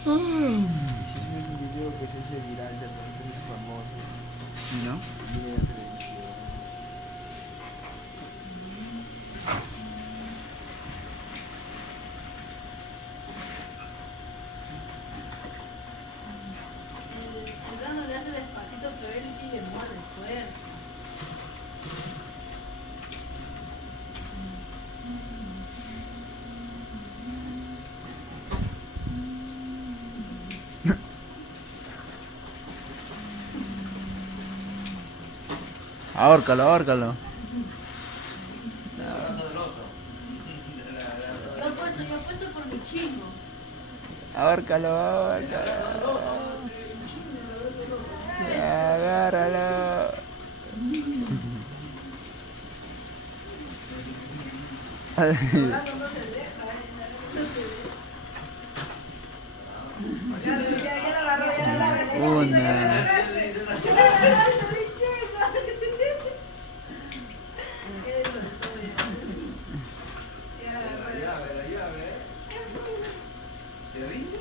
Hicieron un video que se hizo viral, ya también se hizo famoso. ¿No? Viene en la televisión. El Brando le hace despacito, pero él sí le muerde fuerte. Ahórcalo, ahórcalo. Yo apuesto por mi chico. Ahórcalo, ahórcalo. Agárralo. Brando no se deja, no se deja. Ya la agarró, ya la agarró. Una. Ya la agarraste, mi chico. Eso es todo ya. Ya la agarró. La llave, ¿eh? ¿Te rinde?